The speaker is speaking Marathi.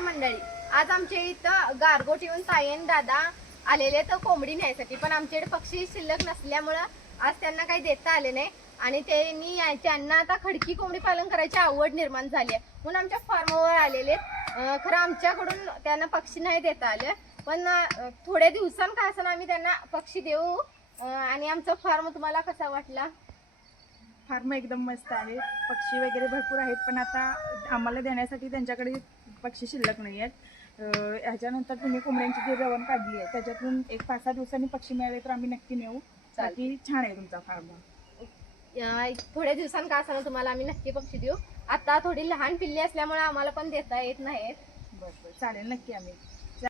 नमस्कार मंडळी. आज आमच्या इथं गारगोट येऊन ताईन दादा आलेले तर कोंबडी न्यायसाठी, पण आमच्याकडे पक्षी शिल्लक नसल्यामुळं आज त्यांना काही देता आले नाही आणि त्यांना आता खडकी कोंबडी पालन करायची आवड निर्माण झाली आहे म्हणून आमच्या फार्मवर आलेले. खरं आमच्याकडून त्यांना पक्षी नाही देता आले, पण थोड्या दिवसांनी का असं आम्ही त्यांना पक्षी देऊ. आणि आमचा फार्म तुम्हाला कसा वाटला? फार्म एकदम मस्त आहे. पक्षी वगैरे भरपूर आहेत, पण आता आम्हाला देण्यासाठी त्यांच्याकडे पक्षी शिल्लक नाही आहेत. ह्याच्यानंतर तुम्ही कोंबड्यांची जी रवण काढली आहे त्याच्यातून एक 5-6 दिवसांनी पक्षी मिळाले तर आम्ही नक्की नेऊ. बाकी छान आहे तुमचा फार्म. थोड्या दिवसांनी का असं तुम्हाला आम्ही नक्की पक्षी देऊ. आता थोडी लहान पिल्ली असल्यामुळे आम्हाला पण देता येत नाहीत. बरं चालेल, नक्की आम्ही